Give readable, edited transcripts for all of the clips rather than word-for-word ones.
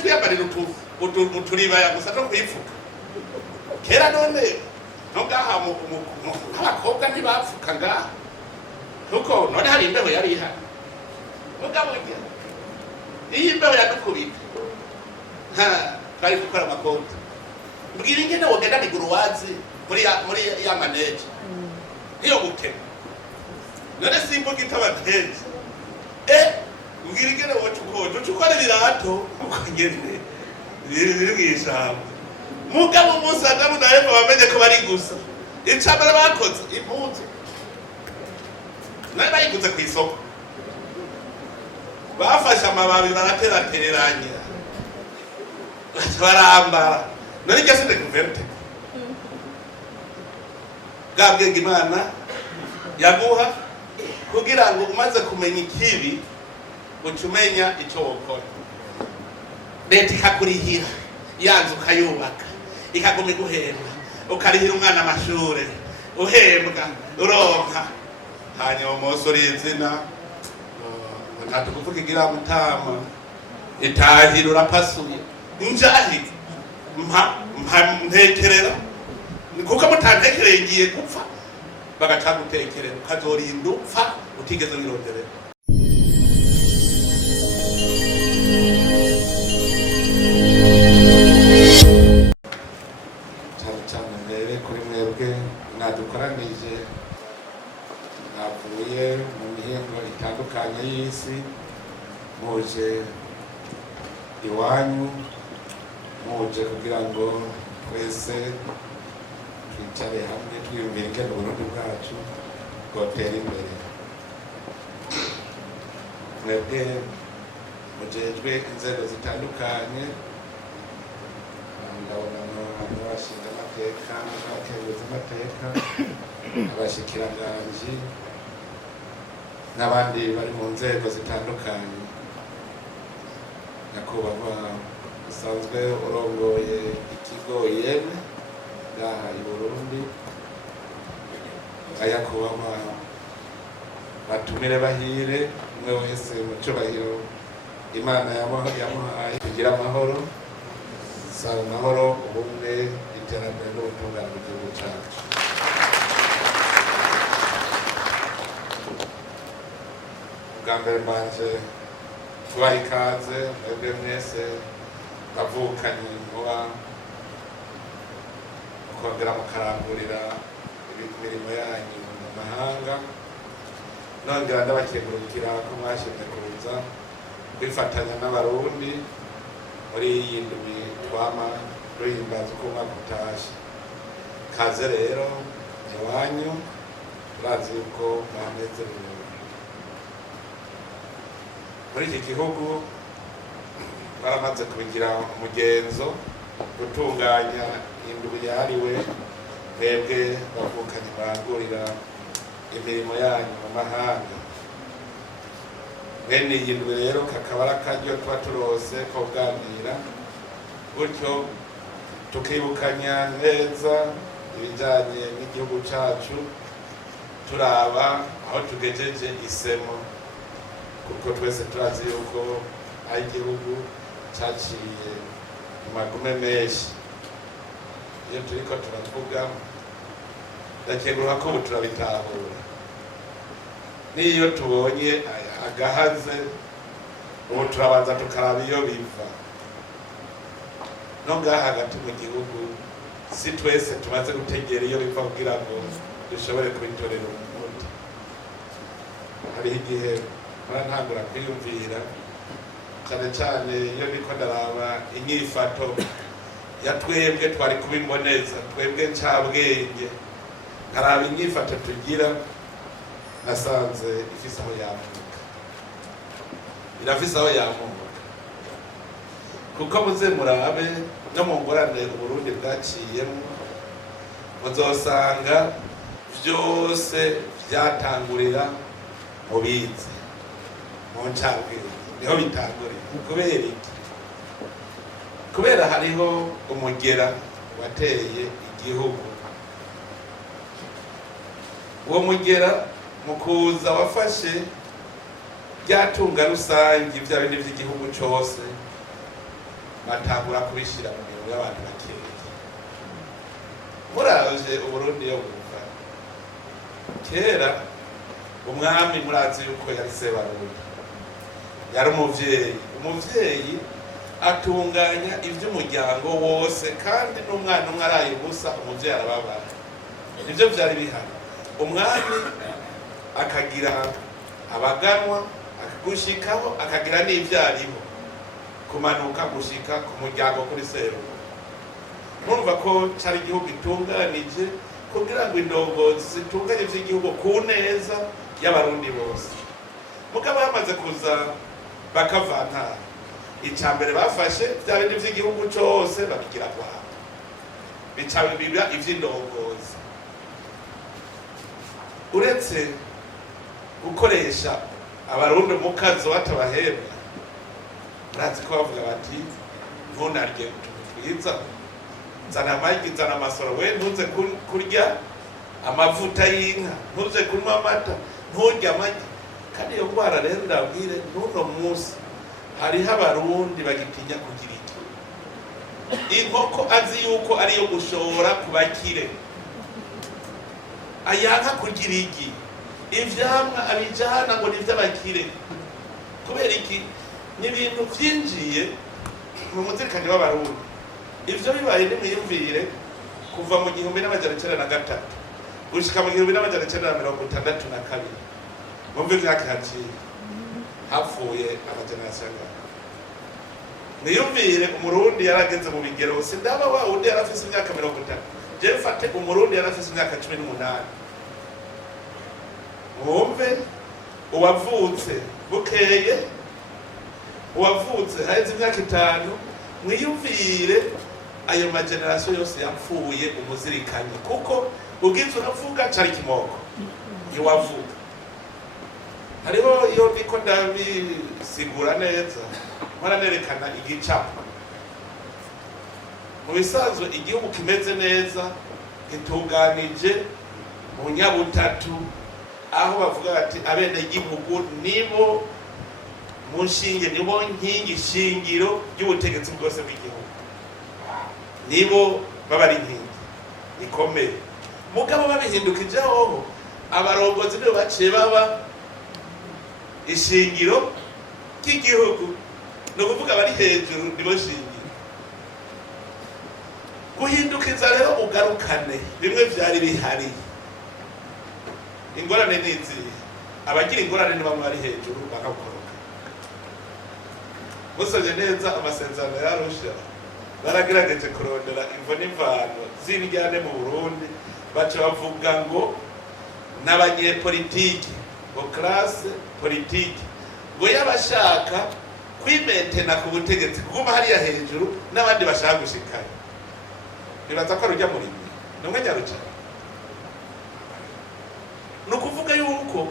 twiyabarira uturibaya gusa no kwifuka kera none ntugaha nk'abakobwa ntibapfuka ngaha kuko none hari imbeho yari ihari mugabo iyi imbeho yadukubita twari gukora amakonti mbwira ingene wogenda niguruwazi muri ya maneje niyo gukema none simbuga itabaneje mbwira ingene ucukora ibirato uko ngene biri mw'ijambo mugabo umunsi Adamu na Eva bamenye ko bari gusa icambere bakoze impunzu nawe bayiguze ku isoko bafashe amababi barateratereranya barambara none igeze de guverte bwabwenge Imana yaguha kugira ngo umaze kumenya ikibi ucumenya icyo wokora. Leta ikakurihira yanzu ukayubaka ikaguma iguhemba ukarihira umwana amashure uhembwa uronka hanyuma umusore izina ntatukuvuga igira mutama itahira urapasuye njahi ntekerera kuko mutantekereye ngiye gupfa bagaca gutekerera ukazorinda upfa utigeze wironderera. cyane mbere kuri mwebwe mwadukoranije mwavuye mu mihingo itandukanye y'isi muje iwanyu muje kugira ngo twese twicare hamwe twiyumvire ingene Uburundi bwacu bwotera imbere. Mwebwe mujejwe inzego zitandukanye ndabona abashinga amateka n'abakenguza amateka abashikiranganji n'abandi bari mu nzego zitandukanye. Nyakubahwa usanzwe urongoye ikigo yene ngaha i Burundi, ayakubahwa batumire bahire umwe wese mu cubahiro Imana yamuhaye kugira amahoro, saba amahoro, ubumwe, iterambere n'ubutungane mu gihugu cyacu. Bwa mbere mbanje kubaha ikaze mwebwe mwese bavukanye muba mukongera mukarangurira imirimo yanyu mu mahanga, nongera ndabakengurukira ko mwashimye kuza kwifatanya n'abarundi muri iyi ndwi twama duhimbaza uko umwaka utashe. Kaze rero iwanyu, turazi yuko mwanezerewe. Muri iki gihugu baramaze kubigira umugenzo gutunganya indwi yahariwe mwebwe bavukanye barangurira imirimo yanyu mu mahanga. Mwene iyi ndwi rero kakaba ari akaryo tuba turose ko kuganira, gutyo tukibukanya neza ibijyanye n'igihugu cyacu, turaba aho tugejeje isemo, kuko twese turazi yuko ari igihugu cyaciye mu magume menshi. Iyo turiko turavuga ndakengurura ko ubu turabitahura, n'iyo tubonye agahaze ubu turabanza tukaraba iyo biva. No ngaha hagati mu gihugu si twese tumaze gutegera iyo biva kugira ngo dushobore kubitorera umuti. Hariho igihe ntangura kwiyumvira cyane cyane iyo ndiko ndaraba inyifato ya twebwe twari kubimboneza, twebwe ncabwenge, nkaraba inyifato tugira, nasanze ifise aho yamuka, irafise aho yamuka. Kuko muze murabe no mu ngorane Uburundi bwaciyemo, muzosanga byose byatangurira mu bize, mu ncabwenge niho bitangurira. Kubera iki? Kubera hariho umugera wateye igihugu. Uwo mugera mu kuza wafashe byatunga rusange bya bindi by'igihugu cyose, batangura kubishyira mu minwe y'abantu bakeya. Muraje Uburundi yo bumva kera umwami murazi yuko yari Sebarundi, yari umuvyeyi atunganya ivy'umuryango wose, kandi n'umwana umwe araye ubusa umuvyeyi arababara. Nivyo vyari bihari. Umwami akagira abaganwa akagushikaho, akagira n'ivyariho kumanuka gushika ku muryango kuri serugo. Murumva ko cari igihugu gitunganije kugira ngo indongozi zitunganye vy'igihugu ku neza y'abarundi bose. Mugabo bamaze kuza bakavantara, icambere bafashe vya bindi vy'igihugu cose babigira kwabo, bica biba ivy'indongozi. Uretse gukoresha abarundi mu kazo batabahembwa, murazi ko bavuga bati ntunarye utuntu twiza, zana amagi zana amasoro, we ntuze kurya amavuta y'inka, ntuze kunywa amata, nturya amagi. Kandi iyo ndwara rero ndabwire n'uno munsi hariho abarundi bagitinya kugira iki. Inkoko azi yuko ariyo gushora ku bakire, ayanka kugira igi, ivyamwa abijana ngo ni vy'abakire. Kubera iki? Ni ibintu vyinjiye mu muzirikani w'abarundi. Ivyo bibaye nimwiyumvire kuva mu 1903 gushika mu 1962, mumve imyaka haciye hapfuye amagenerasiyo angana. Niyumvire umurundi yarageze mu bigero, sindaba wa wundi yarafise imyaka 30, je mfate umurundi yarafise imyaka 18. Mwumve uwavutse bukeye, uwavutse haheze imyaka 5, mwiyumvire ayo magenerasiyo yose yapfuye umuzirikanye, kuko ubwiza uravuga cari kimoko ntiwavuga. Hariho iyo niko ndabisigura neza, mpora nerekana igicapo. Mu bisanzwe igihugu kimeze neza gitunganije mu nyabutatu, aho bavuga bati abene igihugu nibo mushinge, nibo nkingi shingiro y'ubutegetsi bwose bw'igihugu, nibo baba ari inkingi ikomeye. Mugabo babihindukijeho abarongozi nibo baciye baba ishingiro ry'igihugu, ni ukuvuga bari hejuru nibo shingiro. Guhindukiza rero ugarukane bimwe vyari bihari. Ingorane nizi, abagira ingorane ni bamwe bari hejuru bakakoroka. Musavye neza amasezerano yarusha, baragerageje kurondera imvo n'imvano z'indyane mu Burundi, baca bavuga ngo n'abanyepolitiki, ngo classe politique, ngo yabashaka kwimentena ku butegetsi kuguma hariya hejuru n'abandi bashaka gushikana. Nibaza ko arujya muri mwe numwe nyaruca. Nukuvuga yuko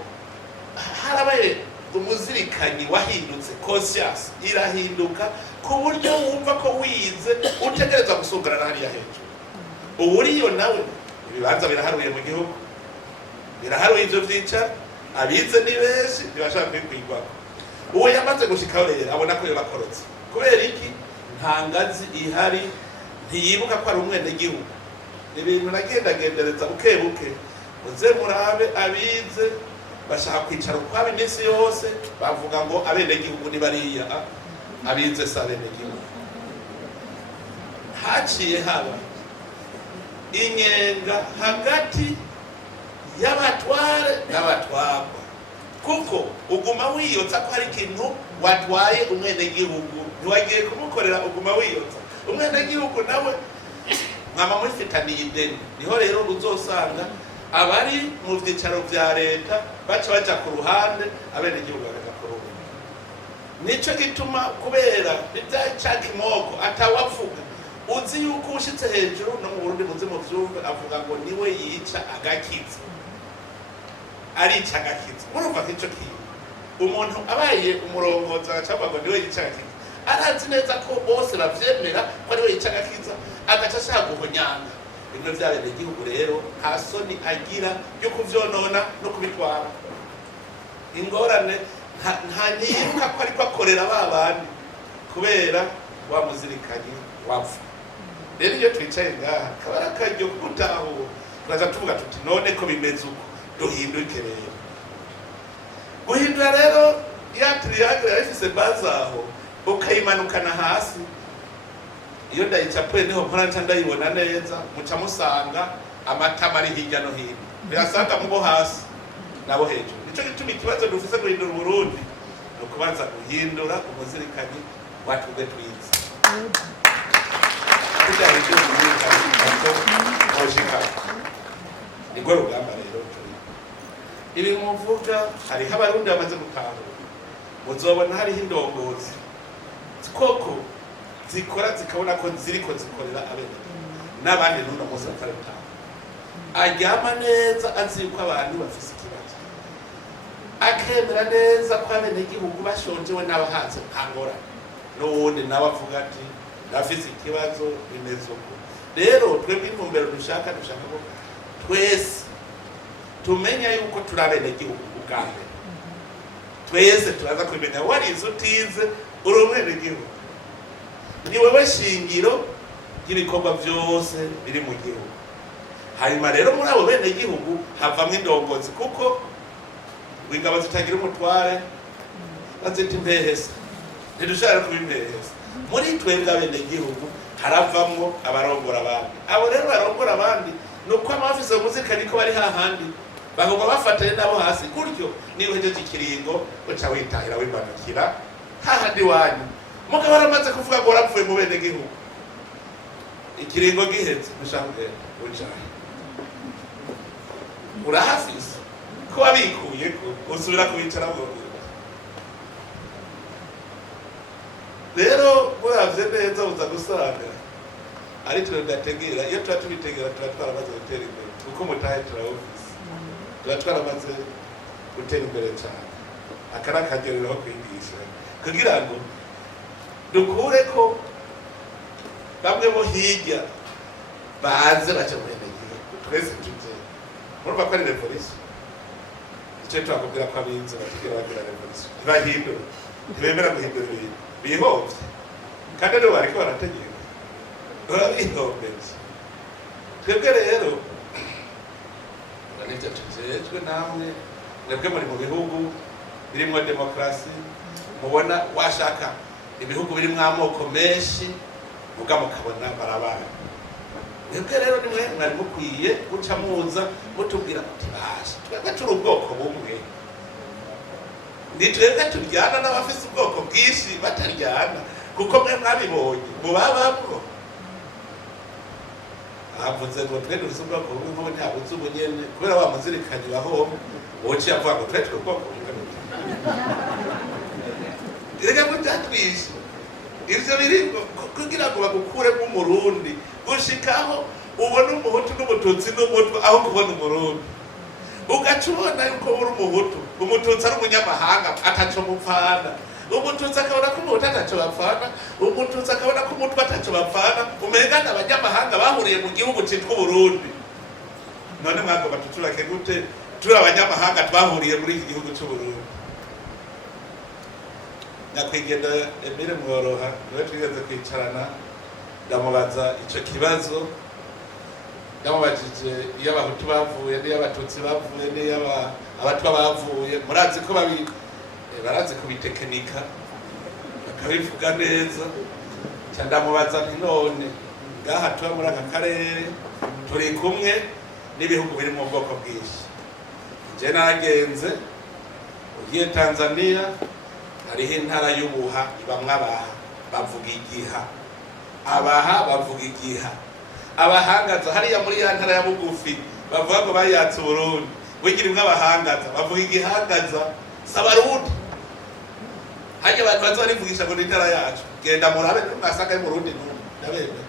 harabaye umuzirikanyi wahindutse, conscience irahinduka ku buryo wumva ko wize utegereza gusungurana hariya hejuru. Uburiyo nawe ibibanza biraharuye mu gihugu, biraharuye ivyo vyica, abize ni benshi ntibashaka kwikwigwako. Uwo yamaze gushikaho rero abona ko yobakorotse. Kubera iki? Nta ngazi ihari, ntiyibuka ko ari umwene gihugu. Ibintu nagendagendereza buke buke, uze murabe abize bashaka kwicara ukwabo iminsi yose, bavuga ngo abene gihugu ni bariya, abize sa abene gihugu. Haciye haba inyenga hagati y'abatware n'abatwagwa, kuko uguma wiyotsa ko hari ikintu watwaye umwene gihugu, ntiwagiye kumukorera uguma wiyotsa. Umwene gihugu nawe mwama mufitaniye ideni. Niho rero uzosanga abari mu vyicaro vya leta baca baja ku ruhande, abene gihugu bakaja ku ruhande. Nico gituma kubera ivya kimoko atawavuga, uzi yuko ushitse hejuru no mu Burundi muzi mu vyumve avuga ngo niwe yica agakiza, arica agakiza. Murumva nk'ico kintu umuntu abaye umurongozi agacavuga ngo niwe yica agakiza, arazi neza ko bose bavyemera ko ariwe yica agakiza, agaca ashaka guhonyanga. Bimwe vyabene igihugu rero nta soni agira yo kuvyonona no kubitwara. Ingorane nta nibuka ko ariko akorera babandi, kubera wa muzirikanye wapfa. Rero iyo twicaye ngaha kaba ari akaryo kutaho turaza tuvuga tuti none ko bimeze uko duhinduke rero. Guhindura rero ya triangle yarifise base aho ukayimanukana hasi, iyo ndayicapuye niho mpora nca ndayibona neza, muca musanga amatama ari hirya no hino, birasanga mubo hasi nabo hejuru. Nico gituma ikibazo dufise guhindura Burundi no kubanza guhindura umuzirikanyi watubwe twiza. Tudahindura umuzirikanyi oshika nigwo rugamba rero turi. Ibi muvuga hariho abarundi bamaze gutahura, muzobona hariho indongozi koko zikora zikabona ko ziriko zikorera abene n'abandi n'uno munsi batarataha, aryama neza azi yuko abantu bafise ikibazo, akemera neza ko abene igihugu bashonje we n'abahanze ntangora, n'uwundi nawe avuga ati ndafise ikibazo bimeze uko. Rero twebwe intumbero dushaka ko twese tumenya yuko turi abene igihugu ubwambere, twese turaza kumenya warize utize uri umwene igihugu, ni wewe shingiro ry'ibikorwa byose biri mu gihugu. Hanyuma rero muri abo bene igihugu havamwo indongozi, kuko ingabo zitagira umutware bazita impehesa, ntidushaka kuba impehesa. Muri twebwe abene igihugu haravamwo abarongora abandi. Abo rero barongora abandi nuko amafise umuzirikani ko bari hahandi bagomba bafatanye nabo hasi, gutyo niba uhejeje ikiringo uca witahira wimanukira hahandi wanyu. Mugabo baramaze kuvuga ngo warapfuye mu bene igihugu, ikiringo giheze mushaka uca urahafise ko wabikuye ko usubira kubicara ngo. Rero muravye neza uza gusanga ari twe ndategera, iyo tuba tubitegera tuba twaramaze gutera imbere, kuko mutahe turawufise, tuba twaramaze gutera imbere cyane. Akari akaryohero ko kwigisha kugira ngo dukure ko bamwe bo hirya baze baca mu bene igihugu, twese tuje murumva ko ari revolution. Icyo twakubwira ko abinze batugira bagira revolution ntibahindura, ntibemera guhindura ibintu, bihomvye kandi aribo bariko barategeka, barabihombeje. Twebwe rero nivyo tujejwe, namwe mwebwe muri mu bihugu birimwo demokarasi, mubona washaka ibihugu birimwo amoko menshi muga mukabona barabana. Mwebwe rero nimwe mwari mukwiye guca muza mutubwira muti basha twebwe turi ubwoko bumwe, ni twebwe turyana n'abafise ubwoko bwinshi bataryana, kuko mwe mwabibonye mubabamwo. Avuze ngo twe dufise ubwoko bumwe, nkubu ntabuze ubunyene kubera wa muzirikanyi baho woci avuga ngo twe turi ubwoko bumwe. Rega mutatwishe ivyo biri kugira ngo bagukuremo umurundi gushikaho ubona umuhutu n'umututsi n'umutwa aho kubona umurundi, ugaca ubona yuko uri umuhutu, umututsi ari umunyamahanga ataco mupfana, umututsi akabona ko umuhutu ataco bapfana, umututsi akabona ko umutwa ataco bapfana, umenga n'abanyamahanga bahuriye mu gihugu citwa Burundi. None mwagomba tuturake gute turi abanyamahanga twahuriye muri iki gihugu cy'u Burundi? Nyakwigendera Emile Mworoha niwe twigeze kwicarana, ndamubaza ico kibazo, ndamubajije iyo abahutu bavuye n'iyo abatutsi bavuye n'iyo abatwa bavuye, murazi ko barazi kubitekinika bakabivuga neza. Ndamubaza nti none ngaha tuba muri aka karere turi kumwe n'ibihugu biri mu bwoko bwinshi, je nagenze ugiye Tanzania hariho intara y'Ubuha ibamwe abaha bavuga igiha, abaha bavuga igiha, abahangaza hariya muri ya ntara ya bugufi bavuga ngo bayatse Burundi wigira imwe abahangaza bavuga igihangaza s'abarundi. Hajya abantu bazarivugisha ngo n'intara yacu, genda murabe mwasanga mu Burundi n'ubu ndabebe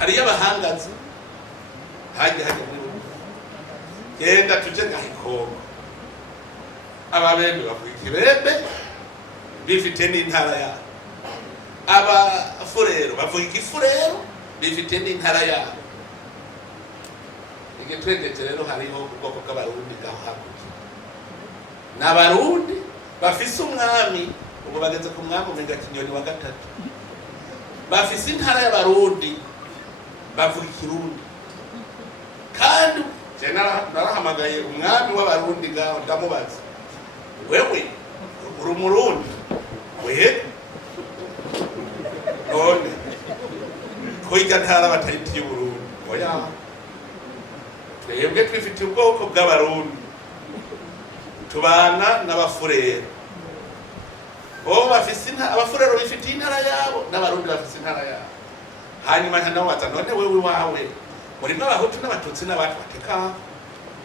hariya abahangaza hajya muri Burundi, genda tuje ngahikongo ababembe bavuga ikibembe bifite n'intara yabo, abafurero bavuga igifurero bifite n'intara yabo. Igitwendetse rero hariho ubwoko bw'abarundi ngaho hakurya, n'abarundi bafise umwami, ubu bageze ku mwami umenga Kinyoni wa gatatu, bafise intara y'abarundi bavuga ikirundi kandi narahamagaye umwami w'abarundi ngaho ndamubaza wewe uri umurundi we none ko irya ntara bataritiye uburundi oya twebwe twifitiye ubwoko bw'abarundi tubana n'abafurero bo bafise abafurero bifitiye intara yabo n'abarundi bafise intara yabo hanyuma nkanabaza none wewe wawe muri n'abahutu n'abatutsi n'abantu bateka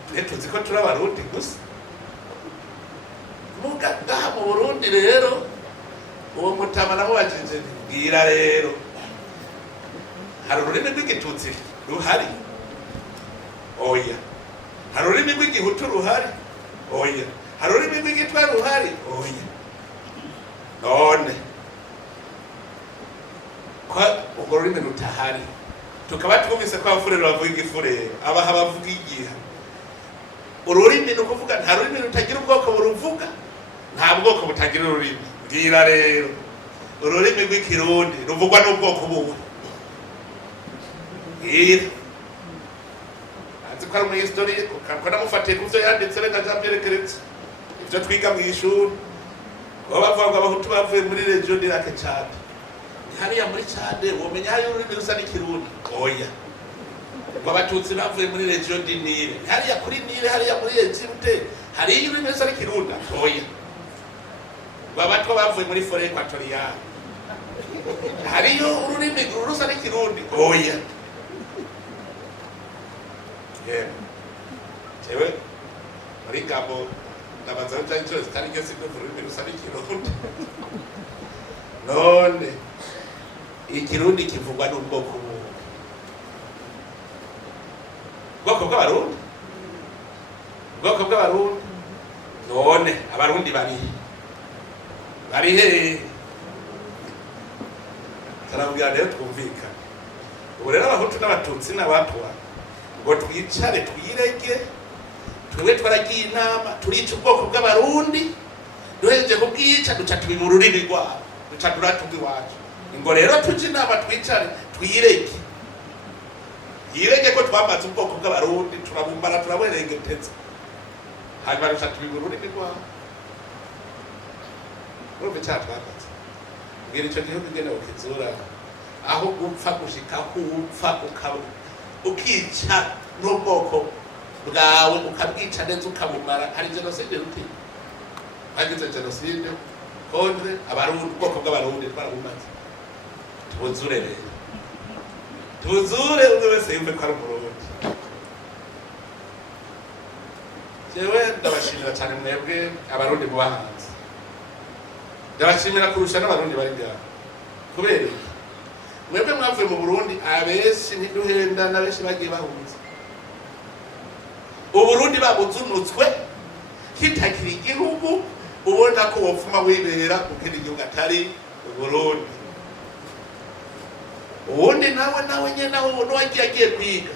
twe tuzi ko turi abarundi gusa muga ngaha mu Burundi rero uwo mutama namubajije bwira rero hari ururimi rw'igitutsi ruhari oya hari ururimi rw'igihutu ruhari oya hari ururimi rw'igitwa ruhari oya none ko urwo rurimi rutahari tukaba twumvise ko abafurero bavuga igifurero abaha bavuga igiha ururimi ni ukuvuga nta rurimi rutagira ubwoko buruvuga nta bwoko butagira ururimi bwira rero ururimi rw'ikirundi ruvugwa n'ubwoko buwe bwira azi ko ari muri historie ko namufatiye ku byo yanditse reka Jean Pierre Keretse ibyo twiga mu ishuri baba bavuga ngo abahutu bavuye muri region de Lac Tchad hariya muri Tchad womenya hari ururimi rusa n'ikirundi oya ngo abatutsi bavuye muri region du Nil hariya kuri Nil hariya muri Egypte hari ururimi rusa n'ikirundi oya ngo abatwa bavuye muri forêt équatoriale hariyo ururimi rusa n'ikirundi oya jewe muri Gabo ndabaza cyane cyose kandi ngese ko ururimi rusa n'ikirundi none ikirundi kivugwa n'ubwoko buwe ubwoko bw'abarundi none abarundi bari he tarabwira rero twumvikana ubu rero abahutu n'abatutsi n'abatwa ngo twicare twirege twebwe twaragiye inama turica ubwoko bw'abarundi duhejeje kubwica duca tubi mu rurimi rwabo duca turatuga iwacu ngo rero tuje inama twicare twirege ko twamaze ubwoko bw'abarundi turabumbara turaburengeteza hanyuma duca tubi mu rurimi rwabo urumva icyaha twamaze mbwira icyo gihugu ingene ukizura aho gupfa gushika aho upfa ukica n'ubwoko bwawe ukabwica neza ukabumara hari jenoside ruti hagize jenoside contre abarundi ubwoko bw'abarundi twarabumaze tubuzure rero tubuzure umwe wese yumve ko ari umurundi jewe ndabashimira cyane mwebwe abarundi muba hanze ndabashimira kurusha n'abarundi bari ngaho kubera mwebwe mwavuye mu Burundi abenshi ntiduhenda n'abenshi bagiye bahunze Uburundi babuzunutswe kitakiri igihugu ubona ko wopfuma wibera ukiri igihugu atari Uburundi ubundi nawe nyene nawe umuntu wagiye kwiga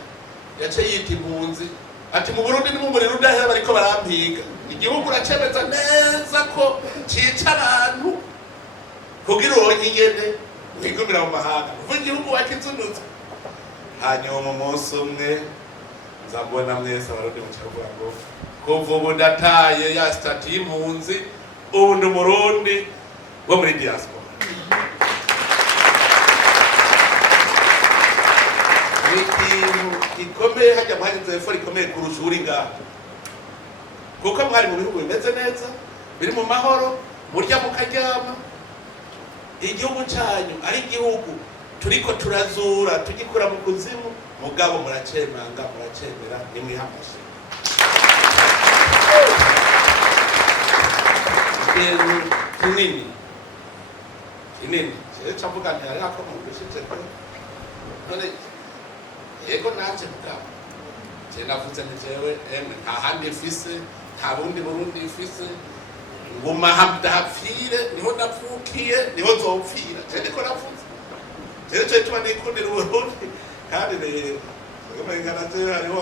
yace yita impunzi ati mu Burundi ni mu muriro udahera bariko barampiga igihugu uracemeza neza ko cica abantu kugira uronke ingene wigumira mu mahanga uvuga igihugu wakizunutse hanyuma mu munsi umwe nzambona mwese abarundi mucavuga ngo kuva ubu ndataye ya stati y'impunzi ubu ndi umurundi wo muri diaspora ikintu gikomeye hajya muhagize efo rikomeye kurusha uri ngaho kuko mwari mu bihugu bimeze neza biri mu mahoro murya mukaryama igihugu cyanyu ari igihugu turiko turazura tugikura mu kuzimu mugabo muracemanga muracemera nimwihamashe kinini cyeca mvuga nti ari ako mu bishitse none yego nanje mugabo je navuze nti jewe nta handi mfise nta bundi Burundi mfise nguma hapfire niho navukiye niho nzopfira je ndiko navuze je tuba nikundira Burundi kandi rero ngomengana je hariho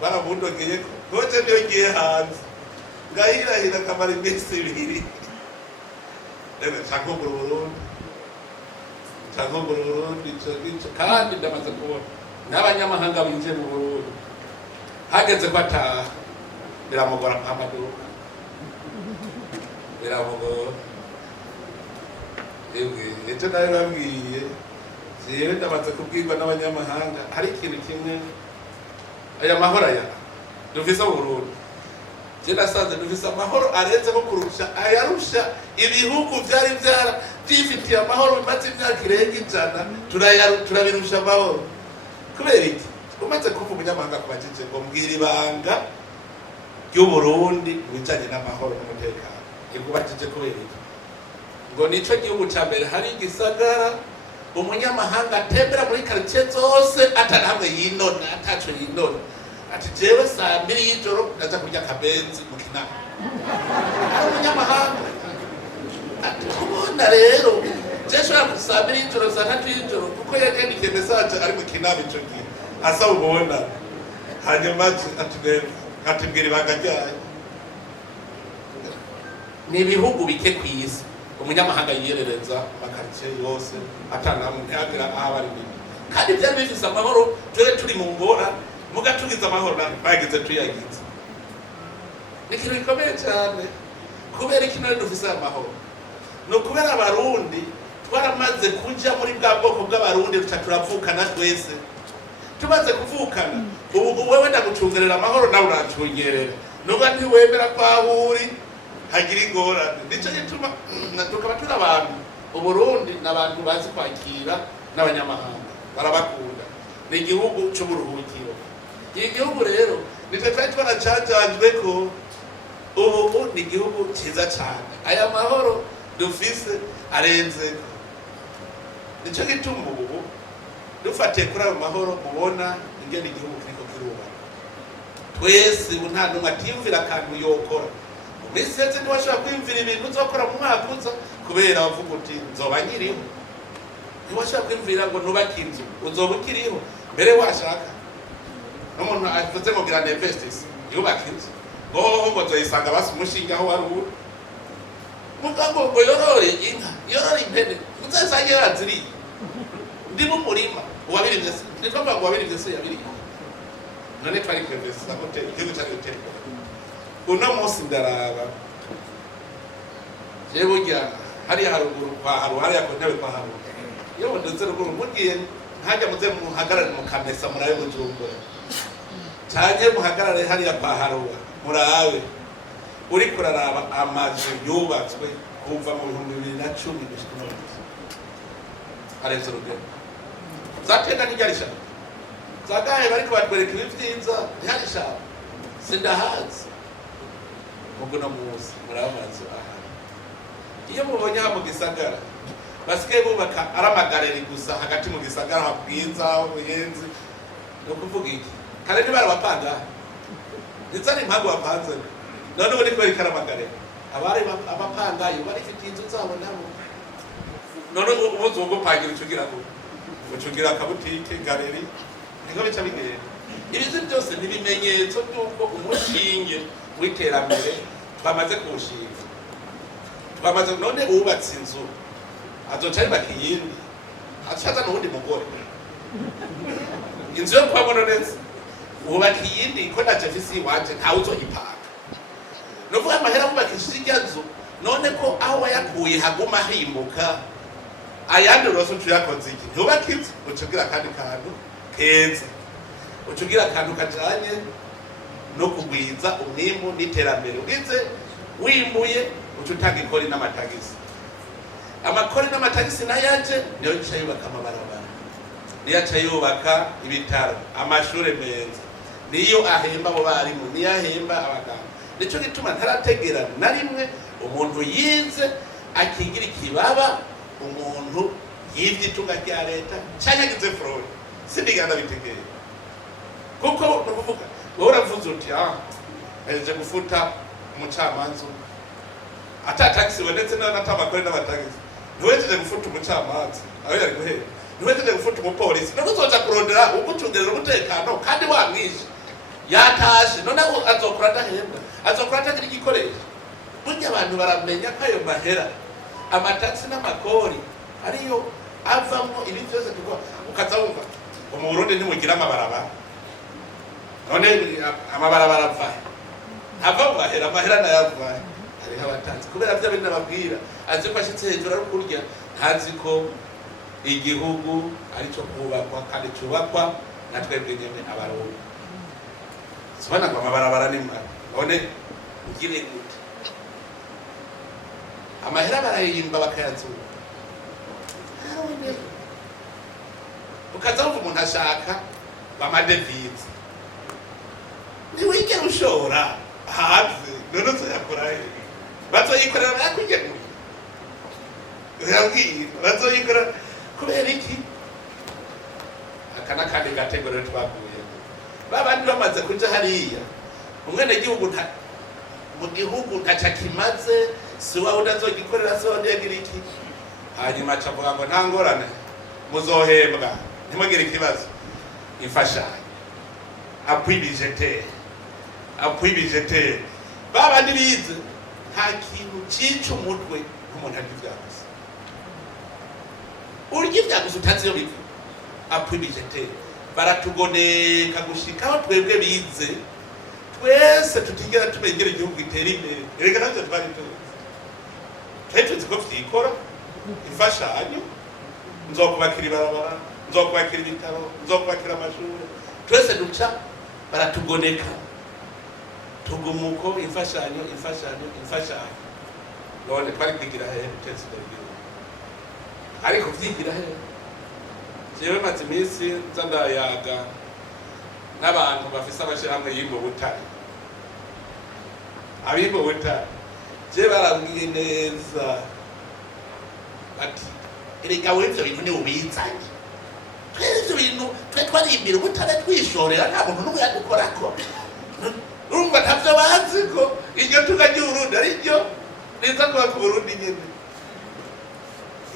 barabundogeye ko je ndiyo ngiye hanze ngahirahira kamara iminsi ibiri rero nshaka Burundi kavuguru Burundi cyo kandi ndamaze kubona n'abanyamahanga binje mu Burundi hageze kwataha biramugora mpamaduka biramugora ejo nawe babwiye jewe ndamaze kubwirwa n'abanyamahanga hari ikintu kimwe aya mahoro aya dufise mu Burundi je nasanze dufise amahoro arenze ko kurusha ayarusha ibihugu vyari byifitiye amahoro bimaze imyaka irenga 100 turabirusha amahoro kubera iki umaze kuva umunyamahanga kubajije ngo mbwira ibanga ry'Uburundi bijanye n'amahoro n'umutekano ikubajije kubera iki ngo nico gihugu ca mbere hari igisagara umunyamahanga atembera muri quartier zose atanahamwe yinona ataco yinona ati jewe saa 2 y'ijoro ndaza kurya kabenzi mu Kinama ari umunyamahanga ati kubona rero jesho saa 2 y'ijoro saa 3 y'ijoro kuko yagendikiye message ari mu Kinama ico gihe asa ubona hanyuma ati mbwira ibanga ryayo ni ibihugu bike kw'isi umunyamahanga yiyerereza amakaritiye yose atanamwe ntiyagira aho ari bibi kandi byari bifise amahoro twe turi mu ngora mugatugiza amahoro bagize tuyagize ikintu gikomeye cyane kubera ikintu dufise amahoro no kubera abarundi twaramaze kuja muri bwa bwoko bw'abarundi turavukana twese tumaze kuvukana ubu wewe ndagucungerera amahoro nawe uracungerera nubwo ntiwemera ko ahuri hagira ingorane nico gituma tukaba turi abantu Uburundi n'abantu bazi kwakira n'abanyamahanga barabakunda ni igihugu c'uburuhukiro igihugu rero nitwe twari twaracanjajwe ko ubu ni igihugu cyiza cyane aya mahoro dufise arenze nico gituma ubu dufatiye kuri ayo mahoro mubona ingene igihugu kiriko kirubaka twese ubu nta numwe atiyumvira akantu yokora Misetse ntiwashobora kwimvira ibintu uzokora mu mwaka uza kubera wavuga uti nzoba nkiriho ntiwashobora kwimvira ngo nubake inzu uzoba ukiriho mbere washaka n'umuntu avuze ngo gira investis yubaka inzu ngo zoyisanga basi umushinga aho wari uri mugabo ngo yorore inka yorore impene uzasanga yaraziriye ndi mu murima uwabirimye se nitwumva ngo wabirimye se yabiriye none twari kwemeza hotel igihugu cyari hotel uno munsi ndaraba je burya hari haruguru kwa hari yakontewe kwa haruguru iyo ndetse ruguru mugiye ntajya muze muhagarare mu kamesa murabe mujumbura cyane muhagarare hari ya kwa haruwa murabe uri kuraraba amazu yubatswe kuva mu 2010 gushika none arenze rugero zatenda ntiyarisha zagahe bariko batwereka ibivyiza ntiyarisha sindahazi muguna muzi muramaze aha iyo mubonye ha mu gisagara basigaye bubaka aramagareri gusa hagati mu gisagara habwiza ubuyenzi no kuvuga iki kare ni barabapanga nditsani mpago bapanze none ubu niko rikara amagareri abari abapanga yo bari fitinzo zabo nabo none ubuzo ngo pangira ucugira ngo ucugira akabutike galeri niko bica bigenda ibyo byose nibimenyetso by'uko umushinge w'iterambere twamaze kuwushinga twamaze none ubatse inzu azoca yubaka iyindi acaza n'uwundi mugore inzu yo kwabona neza ubaka iyindi ko na jefisi wanje ntawe uzoyipanga novuga amahera wubakishije irya nzu none ko aho wayakuye haguma himbuka ayandi rose ucuyakoze iki ntubaka inzu ucugira kandi kantu keza ucugira akantu kajanye no kugwiza umwimbu n'iterambere ugize wimbuye ucutanga ikori n'amatagisi amakori n'amatagisi nayaje niyo yubaka amabarabara niyo yubaka ibitaro amashure meza niyo ahemba abo barimu niyo ahemba abaganga nico gituma ntarategera na rimwe umuntu yize akigira ikibaba umuntu yivye itunga rya leta cyangwa agize fraud sindiganda bitegeye kuko nukuvuga uravuze uti eje gufuta umucamanza atatagisi ndetse n'atamakore n'abatagisi ntiwejeje gufuta umucamanza aho yari guhera ntiwejeje gufuta umupolisi no kuzoja kurondera ugucungerera umutekano kandi wamwishe yatashe none azokura adahembwa azokura atagira igikoresho burya abantu baramenya ko ayo mahera amatagisi n'amakori ariyo avamo ibi byose tuko ukaza wumva mu Burundi ntimugira amabarabara none amabarabara ava ava bahera amahera nayava hariho abatanzi kubera byo bindi nababwira azi ko ashitse hejuru ari kurya ntazi ko igihugu arico kubakwa kandi cyubakwa na twebwe nyene abarundi sibana kwa amabarabara ni none ugire gute amahera barayimba bakayazura ukaza wumva umuntu ashaka bamadevize niwigera ushora hanze none uzoyakora bazoyikorera bayakugemuye uyabwira bazoyikora kubera iki aka n'akandi gatego rero twaguye babandi bamaze kuja hariya umwenegihugu mu gihugu ntaca kimaze si wawe udazogikorera so ndegira iki hanyuma acavuga ngo nta ngorane muzohembwa ntimugire ikibazo imfashanyo appui budgetaire babandi bize nta kintu cica umutwe nk'umuntu arya ivyagusa urya ivyagusa utazi iyo biva appui budgetaire baratugoneka gushikaho twebwe bize twese tutigera tumengera igihugu gitera imbere erega navyo twari tuzi tuzi ko vyikora imfashanyo nzokubakira ibarabara nzokubakira ibitaro nzokubakira amashuri twese duca baratugoneka tugumuko imfashanyo none twari kwigira hehe utetse igihugu ariko vyigira hehe jewe maze iminsi nza ndayaga n'abantu bafise amashirahamwe y'imbo butare abimbo butare je barambwiye neza ati erega w'ivyo bintu ni ubizanye twese bintu twe twarimbira ubutare twishorera nta muntu n'umwe yadukorako urumva ntavyo bazi ko iryo tuga ry'Uburundi ari ryo riza kuba ku Burundi nyene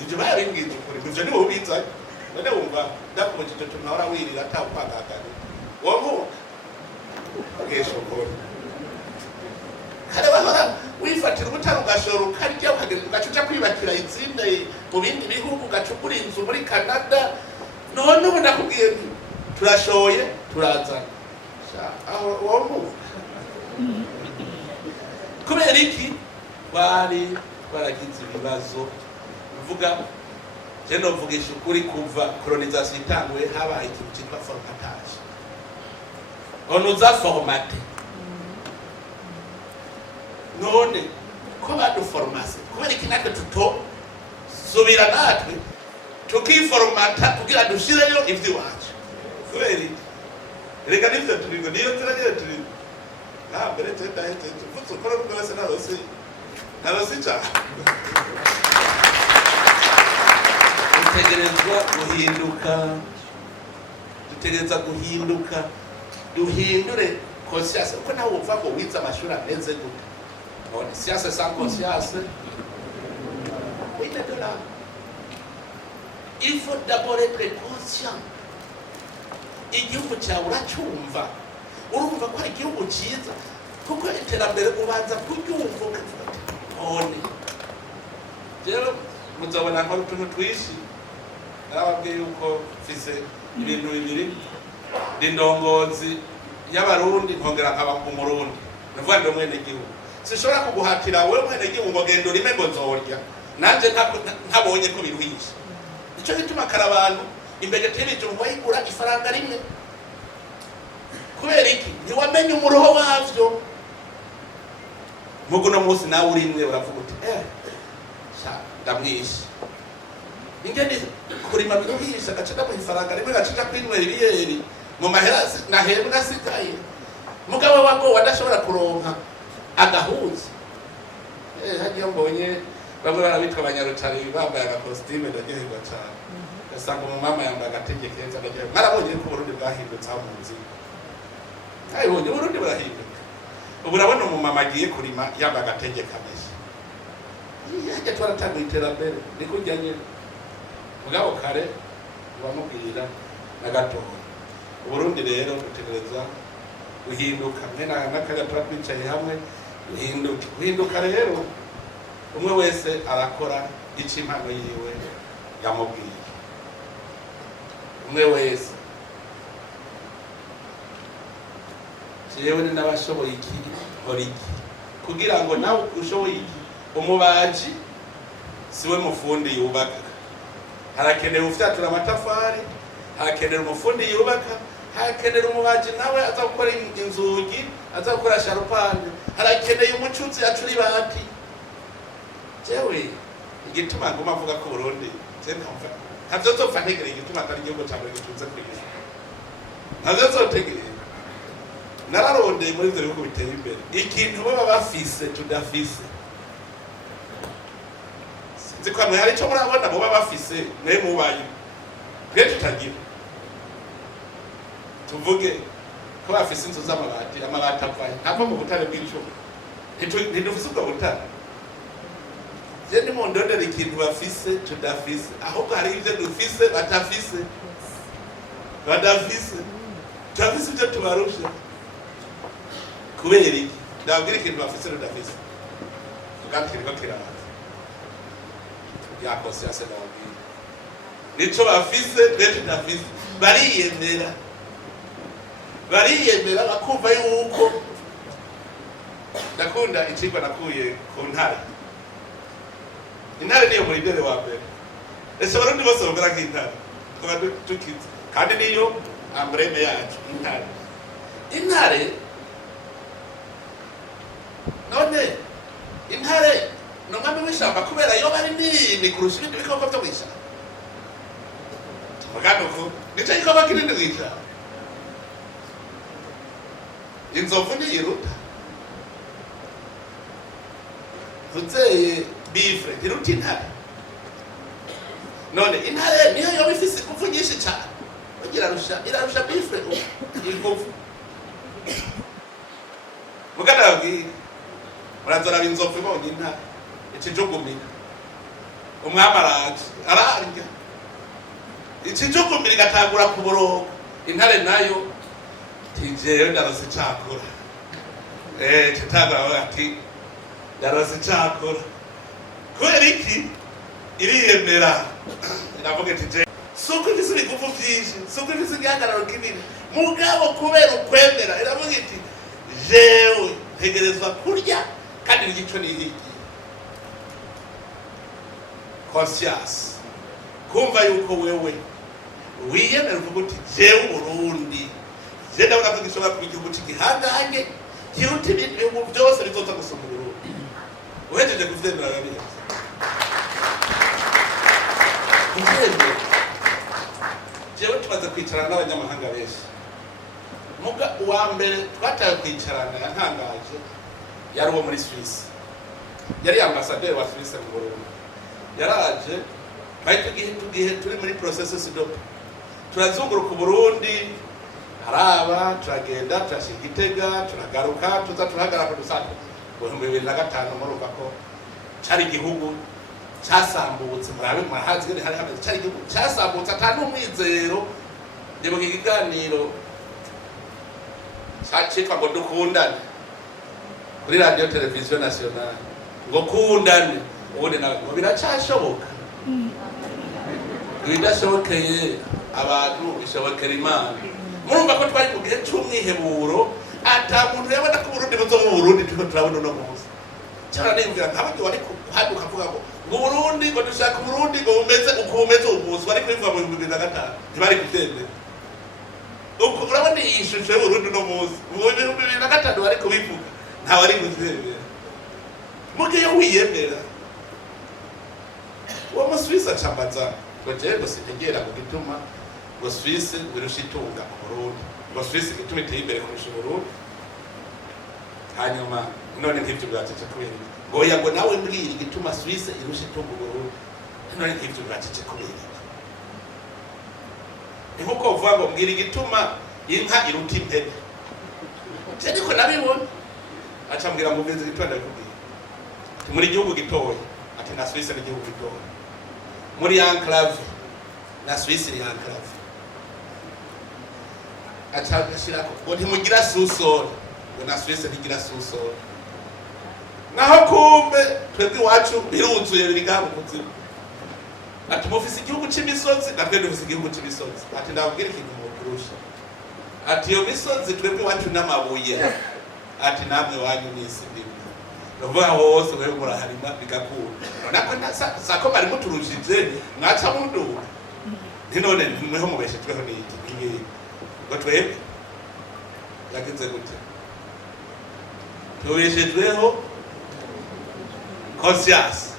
ivyo bayabimbwiye ukuri ivyo ni ubizanye none wumva ndakubujije tunahora wirira atapagagane wowe ageshokora kare bahora wifatira ubutare ugashora ukarya ugacuca kwibakira izindi mu bindi bihugu ugacukura inzu muri Canada none ubu ndakubwiye turashoye turazana aho wowe kubera iki bari baragize ibibazo uvuga je novugisha ukuri kuva colonisation itanguye habaye ikintu cyitwa formatage onuza formate none ko baduformase kubera iki natwe subira natwe tukiformata kugira dushireyo ivy'iwacu kubera iki reka nivyo turingo niyo turagera turingo mbere tendahete tuvutse ukora rwose narose cyane dutegereza guhinduka duhindure conscience uko nawe wumva ngo wize amashuri ameze gute none science sans conscience il faut d'abord être conscient igihugu cyawe uracyumva urumva ko ari igihugu cyiza kuko iterambere ubanza kuryumva ukavuga none rero muzabona nkora utuntu twishi narababwiye yuko mfise ibintu bibiri ndindongozi y'abarundi nkongera nkaba umurundi navuga ndi umwenegihugu sinshobora kuguhatira wewe umwenegihugu ngo genda urime ngo nzorya nanje ntabonye ko biruhisha nicyo gituma kare abantu imbegeteri ngo yigura ifaranga rimwe kubera iki ntiwamenye umuroho wavyo muguno munsi nawe urimwe uravuga uti ndamwishe ingene kurima biruhisha gace ndamuha ifaranga rimwe gacija kwinywera ibiyeri mu mahera nahembwa asigaye mugabo wako wadashobora kuronka agahuza hagiye mbonye bamwe barabitwa abanyarutari bambaye agakositime ndagererwa cyane gasanga umumama yambaye agategeko keza ndagererwa mwarabonye ko Burundi bwahindutse aho mu nzira ayibonye Burundi burahinduka ubu urabona umumama agiye kurima yambaye agategeko ameshe yajya twaratanga iterambere niko ujya nyine mugabo kare bamubwira na gatoya Burundi rero dutegereza guhinduka mwena n'akaga turatwicaye hamwe guhinduka rero umwe wese arakora icyo impano yiwe yamubwiye umwe wese jewe ni n'abashoboye iki nkora iki kugira ngo nawe ushoboye iki. Umubaji siwe mufundi yubaka, harakenera ufyatura amatafari, harakenera umufundi yubaka, harakenera umubaji nawe aza gukora inzugi, aza gukora sharupande, harakeneye umucuzi acura ibati. Jewe igituma ngoma avuga ko Burundi ntazozopfa ntegera igituma atari igihugu cya mbere gitunze ku isi, ntazozotegera. Nararondeye muri ivyo bihugu biteye imbere ikintu baba bafise tudafise. Sinzi ko mwe hari ico murabona bo baba bafise mwe mubaye twe tutagira. Tuvuge ko bafise inzu z'amabati, amabati apfaye ntava mu butare bw'icuma, ntidufise ubwo butare. Je ni mu ndondera ikintu bafise tudafise, ahubwo hari ivyo dufise batafise, tudafise ivyo tubarusha. Kubera iki ndabwira ikintu bafise tudafise, tugakiriko kiramaze ya conscience ndabwira nico bafise twe tudafise. Bariyemera bakumva yuko. Ndakunda icigwa nakuye ku Ntare. Intare niyo muridere wa mbere. Ese Abarundi bose bongera nk'intare kuba tukize, kandi niyo ambreme yacu intare. None intare no mwami w'ishamba kubera yo bari nini kurusha ibindi bikoko byo mw'ishamba. Mugano ko nico gikoko kinini mw'ishamba. Inzovu niyiruta, uzeye bifre iruta intare. None intare niyo yoba ifise ingufu nyinshi cyane, irarusha bifre ingufu. Mugano murazora inzovu ibonye intare ikijugumira, umwami ararya ikijugumira igatangura kuboroga. Intare nayo tijeyo ndarose cakura, kitangura ati ndarose cakura. Kubera iki? Iriyemera, iravuga iti je suko ifise ibigufu vyinshi, suko ifise igihagararo kinini, mugabo kubera ukwemera iravuga iti jewe ntegerezwa kurya kandi igico ni iki. Conscience, kumva yuko wewe wiyemera uvuga uti jewe Burundi, je ndabona ko gishobora kuba igihugu cy'igihangange kiruta ibindi bihugu byose bizoza gusoma Burundi. Uhejeje kuvyemera babiri jewe tumaze kwicarana n'abanyamahanga benshi. Muga uwa mbere twataye kwicarana yantangaje yari uwo muri Suisse, yari ambasaderi wa Suisse mu Burundi. Yaraje bahita tugihe turi muri processus dope, turazunguruka Burundi, haraba turagenda turashika Gitega, turagaruka tuza turahagarara dusanga 2005 murumva ko cari igihugu cyasambutse. Murahazi gari hari hameze cari igihugu cyasambutse atanu umwizero. Ndebo kiganiro cyitwa ngo dukundane kuri radio television nationale, ngo kundane ubundi ngo biracashoboka. Bidashobokeye abantu bishobokera Imana. Murumva ko twari mu gihe cy'umwiheburo, ata muntu yabona ko Burundi buzo mu Burundi tuko turabona no munsi. Cyara nimvira nk'abandi wari kuhaduka kuvuga ngo Burundi ngo dushaka Burundi ngo umeze ukumeze ubuzi, bari kwivuga mu 2005 ntibari kubyemera. Uko urabona iyi shusho y'Uburundi no munsi mu 2005 bari kubivuga nta wari kubyemera. Mugiye wiyemera uwo Musuwisi acambaza ngo jewe sintegera ngo gituma ngo Suisse wirusha itunga Burundi, ngo Suisse gituma iteye imbere kurusha Burundi. Hanyuma none nk'ivyo byacice kubera ngo yago nawe mbwira gituma Suisse irusha itunga Burundi, none nk'ivyo byacice kubera ni nkuko uvuga ngo mbwira igituma inka iruta impene. Je niko nabibona acambwira ngo mbizi gituma ndabikubwira muri gihugu gitoya, ati na Suisse ni gihugu gitoya, muri enclave na Suisse ni enclave. Achashirako ngo ntimugira susoro, ngo na Suisse ntigira susoro. Naho kumbe twebwe iwacu biruzuye biri ngaho muzimu. ati mufise igihugu c'imisozi natwe dufise igihugu c'imisozi ati ndababwira ikintu mukurusha ati iyo misozi twebwe iwacu n'amabuye ati namwe wanyu n'isi ndimwe nuvuga hose wewe muraharima bigakunda nako sako bari muturushije mwaca munduka none mweho mubeshejweho n'iki ngo twebwe yagenze gute tubeshejweho conscience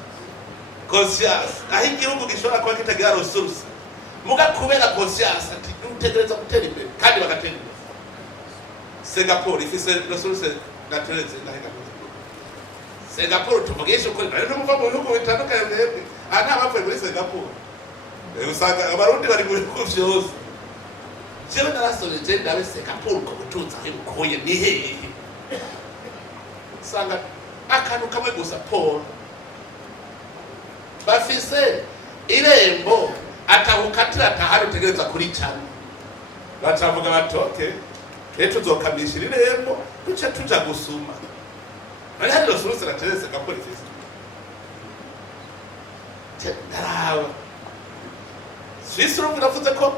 aho igihugu gishobora kuba kitagira resource muga kubera conscience ati utegereza gutera imbere kandi bagatera imbere Singapore ifise resource naturelle zingahe Singapore tuvugisha uko rero muva mu bihugu bitandukanye mwebwe nta bapfuye muri Singapore usanga abarundi bari mu bihugu vyose jewe narasoje ndabe Singapore ko gutunza he bukoye ni hehe usanga akantu kamwe gusa Paul bafise irembo atahukatira tahari utegereza kuri cyane bacavuga batoke eto zokamisha irembo duce tuja gusuma ari hano suruse la terese ka polisi daraba Swiss rum biravuze ko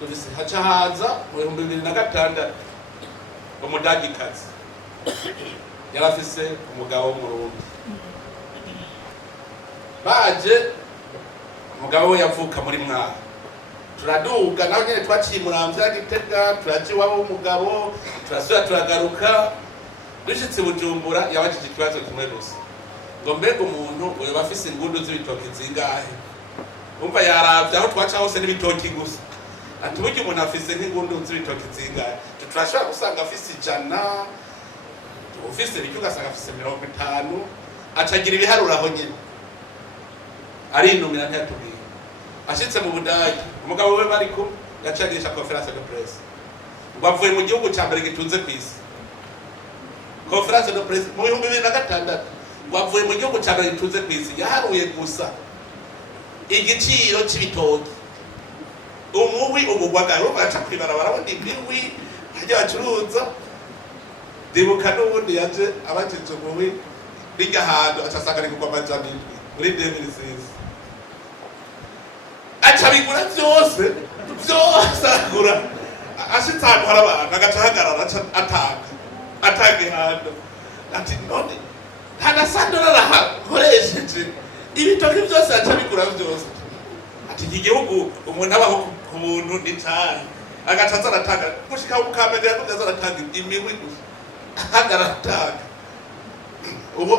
dufise haca haza mu 2006 umudagi kazi yarafise umugabo w'umurundi baje umugabo we yavuka muri Mwaka turaduga naho nyene twaciye Muramvya Gitega turaje wabo umugabo turasubira turagaruka dushitse Bujumbura yabajije ikibazo kimwe gusa ngo mbega umuntu uyo bafise ingundu z'ibitoki zingahe umva yaravye aho twaca hose n'ibitoki gusa ati burya umuntu afise nk'ingundu z'ibitoki zingahe turashobora gusanga afise 100 ufise biki ugasanga afise 50 acagira ibiharura aho nyene arinumira ntiyatubwiye ashitse mu Budage umugabo we bariko yacagisha conference de presse bavuye mu gihugu ca mbere gitunze kwisi conference de presse mu 2006 bavuye mu gihugu ca mbere gitunze kwisi yaharuye gusa igiciro c'ibitoki umuwi ubugwagaro baca kwibarabara bo ndibiwi hajya bacuruza dibuka n'ubundi yaje abajije umuwi bijya hantu acasanga ni kugwa majani muri 2006 acabigura byose agura ashitsa gukora abantu agaca hagarara atanga ihando ati none ntagasandora rahakoresheje ibitoki byose acabigura byose ati igihugu umuntu abaho ku muntu n'itari agaca azaratanga gushika mu Kamenge yakuze azaratanga imihwi gusa hagarara atanga ubu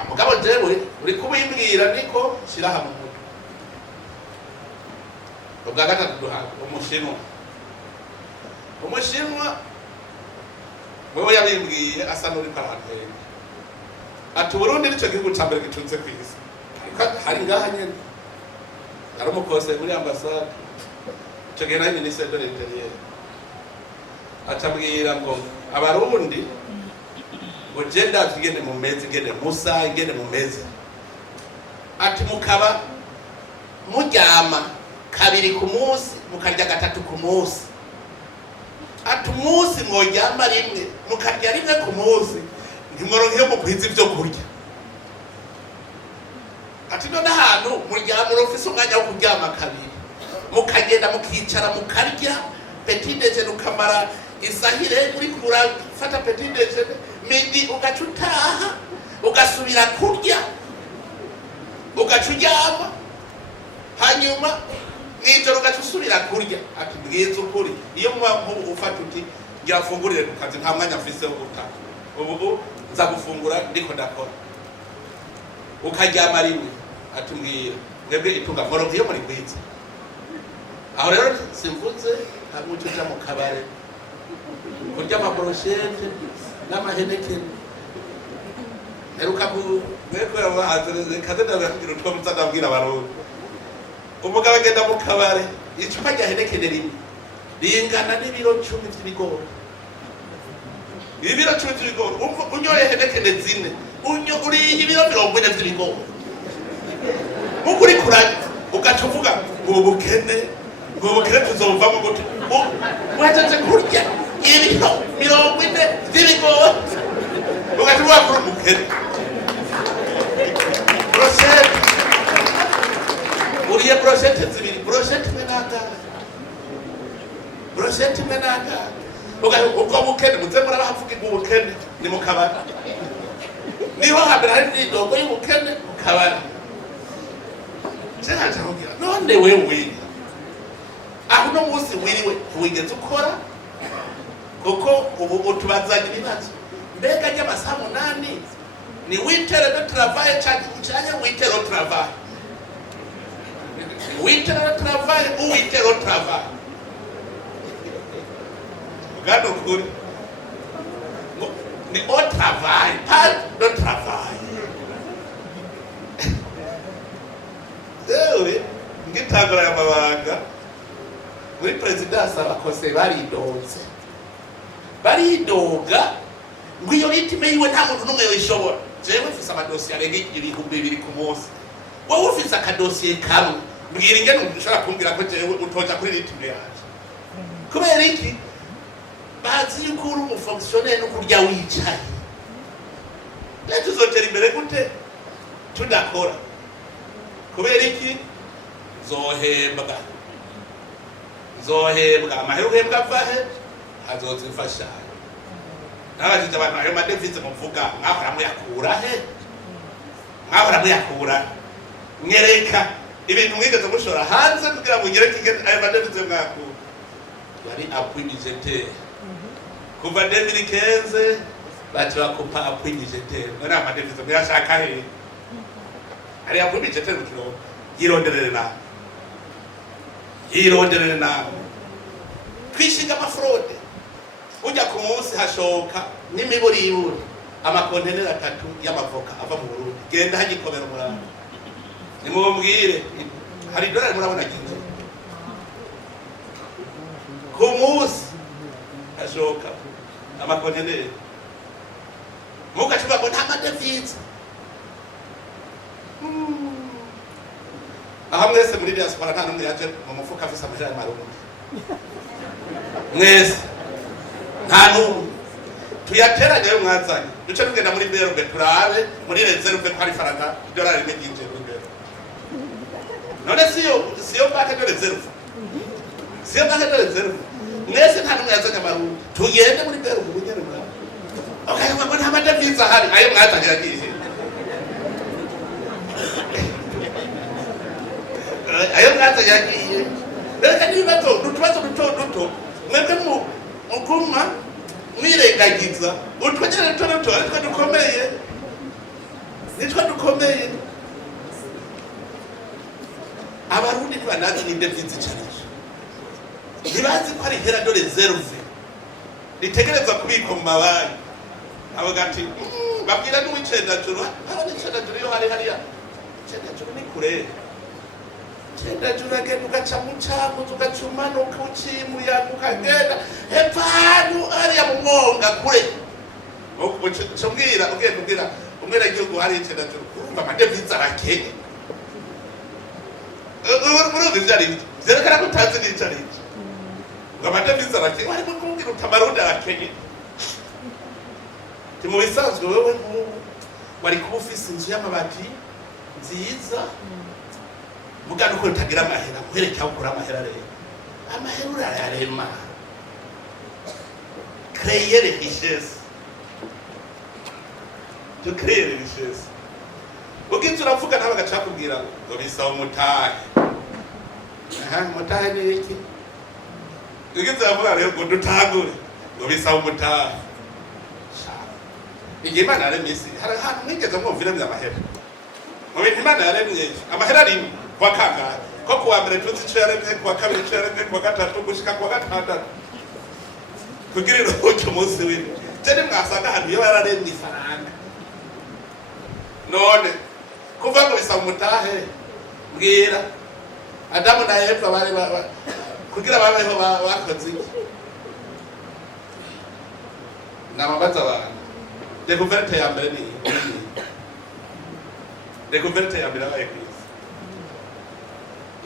amugabo jewe uri kubimbwira niko shiraha mu mutwe ubwa gatatu duhaga umushinwa wewe yabimbwiye asa n'uri parantene ati Burundi nico gihugu ca mbere gitunze kwisi hari ngaha nyene ari umukose muri ambassade ico gihe nari ministre de l'intérieur acambwira ngo abarundi ngo genda tugende mu mezi ngende musa ngende mu mezi ati mukaba muryama kabiri ku munsi mukarya gatatu ku munsi ati umunsi mworyama rimwe mukarya rimwe ku munsi ntimworonke yo mukwiza ibyo kurya ati none ahantu muryama urofise umwanya wo kuryama kabiri mukagenda mukicara mukarya petit déjeuner ukamara isahire uri kurafata petit déjeuner midi ugaca utaha ugasubira kurya ugaca uryama hanyuma nijoro ugaca usubira kurya ati bwiza ukuri iyo nk'ubu ufata uti ngira mfungurire ku kazi nta mwanya mfise wo gutaha ubu nza gufungura ndiko ndakora ukaryama rimwe ati mbwira mwebwe itunga moronke iyo muri bwiza aho rero simvuze hamwe uja mu kabare kurya amabrochette n'amahenekene heruka mweko yabahaze kaze ndabwira utwo muzadabwira abarundi umugabo agenda mu kabare icupa rya henekene rimwe ringana n'ibiro 10 by'ibigori ibiro 10 by'ibigori unyoye henekene zine uriye ibiro 40 by'ibigori mukuri kuranye ugaca uvuga ubukene tuzovamo gute wajaje kurya ibiro 40 by'ibigori ugaca uvuga kuri umukene uriye brochette zibiri, brochette menanga, brochette menanga. Uko bukene muze murabavuga ubukene ni mukabara. Niho habera hari dogo y'ubukene mukabara. Cyane cyane none wewe aho no munsi wiriwe wigeze ukora kuko ubu utubazaga ibibazo mbega ry'amasaha 8 ni witere de travail cyane witere au travail witere au travail ou witere au travail gado kuri ni au travail pas de travail ewe ngitagura y'amabanga muri presidence abakose baridoga ngo iyo ritime yiwe nta muntu n'umwe yishobora. Jewe mfise amadosiye arenga 2,000 ku munsi, wowe ufise akadosiye kamwe mbwira ingene ushobora kumbwira ko jewe utoja kuri ritime yaje kubera iki? Bazi yuko uri umufonctionnaire no kurya wicaye. Rero tuzotera imbere gute tudakora? Kubera iki? Zohembwa amahera uhembwa avahe azozifasha. Nabajije abantu ayo madevize muvuga mwahora muyakura he? Mwahora muyakura nyereka ibintu mwigeze mushora hanze kugira ngo nyereke ingene ayo madevize mwakura. Yari appui budgetaire kuva 2015 bati bakupa appui budgetaire. None amadevize muyashaka he? Ari appui budgetaire mukiro yironderere nawe kwishinga amafrode. Ujya ku munsi hashoka n'imiburiburi amakontenera 3 y'amavoka ava mu Burundi genda hagikomera umuranga nimumbwire hari dolari murabona kinje ku munsi hashoka amakontenera mukacuba ko nta madevize. Aha mwese muri diaspora nta n'umwe yaje mu mufuka afise amajana y'amarundi mwese nta n'umwe tuyateranye yo mwazanye duce tugenda muri berbe turabe muri reserve ko hari faranga dolari rimwe ryinje muri berbe. None siyo banke de reserve mwese nta n'umwe yazanye amarundi tugende muri berbe ubunyere mwawe okay ngo nta madevize ahari ayo mwazanye yagiye ayo mwazanye yagiye. Reka nibato duto mwebwe muguma mwirengagiza utwagera duto ariko dukomeye nitwa dukomeye. Abarundi ntibanazi n'indevize cyane ntibazi ko ari hera de reserve ritegereza kubikwa mu mabanki. Abo gati babwira n'uwicenda juru abone icenda juru yo hari hariya icenda juru ni kure icenda juru agenda ugaca mu cyamu tugacumanuka ucimuya ukagenda hepfanu ariya mu mwonga kure ucubwira ugenda ubwira umwera igihugu hari icenda juru urumva amadevize arakenye. Urumva ivyo ari byo vyerekana ko utazi n'ico ari cyo ngo amadevize arakenye harimo kubwira utamarundi arakenye. Mu bisanzwe wewe wari kuba ufise inzu y'amabati nziza mugana uko utagira amahera nkwereka aho ukura amahera rero amahera urayarema créer les richesses tu créer les richesses. Ukintu uravuga nawe agaca kubwira ngo bisaba umutahe. Umutahe ni iki? Ukintu uravuga rero ngo dutagure ngo bisaba umutahe. Igihe Imana yaremye isi hari ahantu mwigeze mwumviramo amahera mu bintu Imana yaremye amahera ari kwa kangahe ko kuwa mbere tuzi icyo yaremye kuwa kabiri icyo yaremye kuwa gatatu gushika kuwa gatandatu kugira uruhuke umunsi w'ino cyane mwasanga ahantu iyo yararemye ifaranga. None kuva ngo bisaba umutahe mbwira Adamu na Eva bari kugira babeho bakoze iki? Namabaza abantu découverte ya mbere ni découverte ya mbere abaye kwisi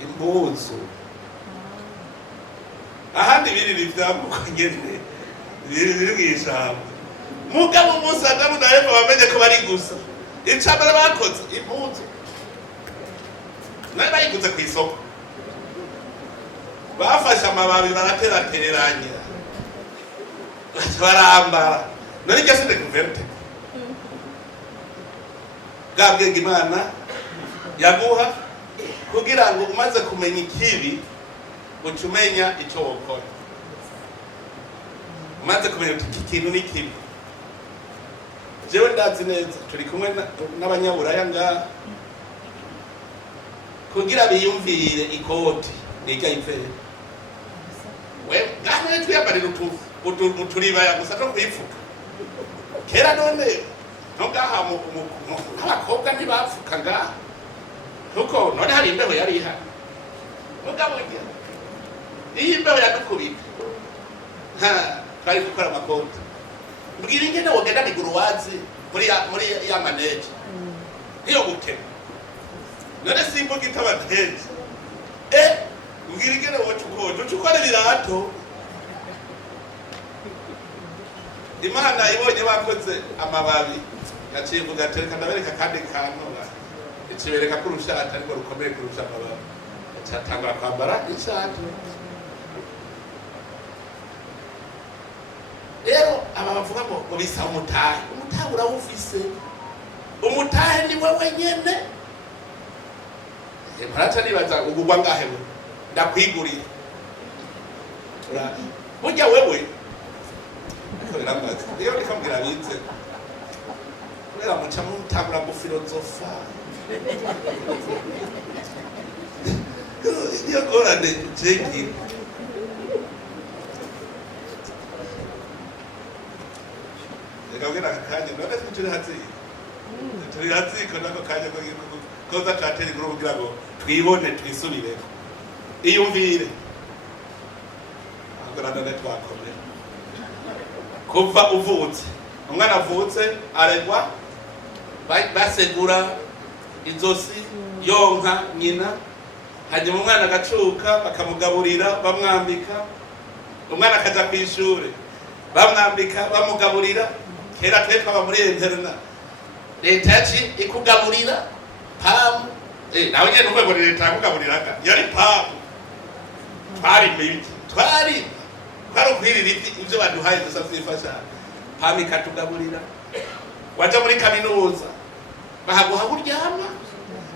imbuzu ahandi biri bivyamuko ngene biri bwishamba mugabo umunsi Adamu na Eva bamenye ko bari gusa icambere bakoze imbuzu nari bayiguze ku isoko, bafashe amababi baraterateranya barambara, nari ryose ndekuverte bwa bwenge Imana yaguha kugira ngo umaze kumenya ikibi uca umenya icyo wokora. Umaze kumenya iki kintu ni kibi. Jewe ndazi neza turi kumwe n'abanyaburaya ngaha kugira biyumvire ikoti nijya ivere. Ngane twiyambarira uturibaya gusa no kwifuka. Kera none ntugaha nk'abakobwa ntibapfuka ngaha kuko none hari imbeho yari ihari. Mugabo iyi imbeho yadukubita twari gukora amakoti. Mbwira ingene wogenda miguruwazi muri ya maneje niyo gukena. None simbuga itabaneje mbwira ingene wocukora ibirato. Imana ibonye bakoze amababi yaciye ivuga ati reka ndabereka kandi kantu ikibereka ko urushati ariko rukomeye kurusha amababi, acatangura kwambara ishati. Rero aba bavuga ngo bisa umutahe urawufise, umutahe ni wewe nyene. Mparaca nibaza ugugwa ngahe we ndakwigurira burya wewe akorera amazi iyo nikambwira bize kubera muca mutangura gufilozofa iyo gorane jeki ekabwira kanya none turi hatsi nako kanya koza tateri guru kugira ngo twibone twisubire iyumvire agorana netwakomera kuva uvutse umwana avutse aregwa basegura inzosi yonka nyina, hanyuma umwana agacuka bakamugaburira bamwambika, umwana akaja kw'ishure bamwambika bamugaburira. Kera twe twaba muri interna leta yaci ikugaburira pamu nawe nyene numve ngo leta yakugaburiraga yari pamu twari ukwirira ivyo baduhaye gusa vyifasha. Pamu ikatugaburira, waja muri kaminuza bahaguha buryama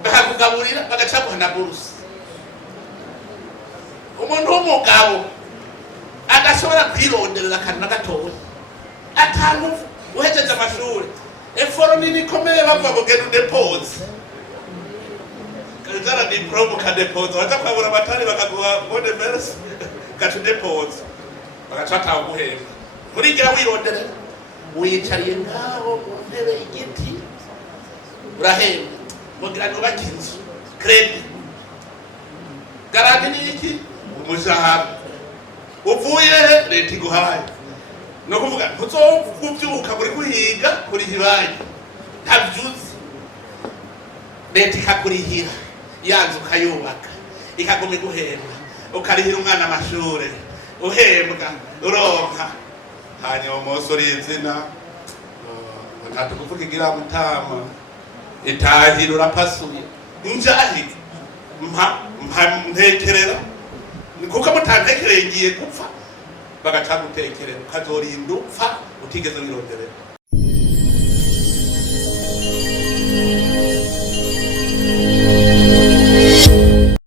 bakakugaburira bagaca guha na burusi. Umuntu w'umugabo adashobora kwironderera akantu na gatoya atantu uhejeje amashuri eforo nini ikomeye bavuga ngo genda udepoze kazara diplome ukadepoza, waza kwabura amatari bakaguha bone verse ukacudepoza bagaca ataguhemba. Murigira wironderera wiyicariye ngaho mu ntebe y'igiti urahemba mugira ngo bake inzu kredi garanti ni iki umushahara uvuye leta iguhaye. No kuvuga ntuzokuvyuka muri kuhiga kuri hibaye ntavyuzi leta ikakurihira yanzu ukayubaka ikaguma iguhemba ukarihira umwana amashure uhembwa uronka. Hanyuma umusore izina ntatukuvuga igira mutama itahira urapasuye njahi ntekerera kuko mutantekereye ngiye gupfa bagaca gutekerera ukazorinda upfa utigeze wironderera.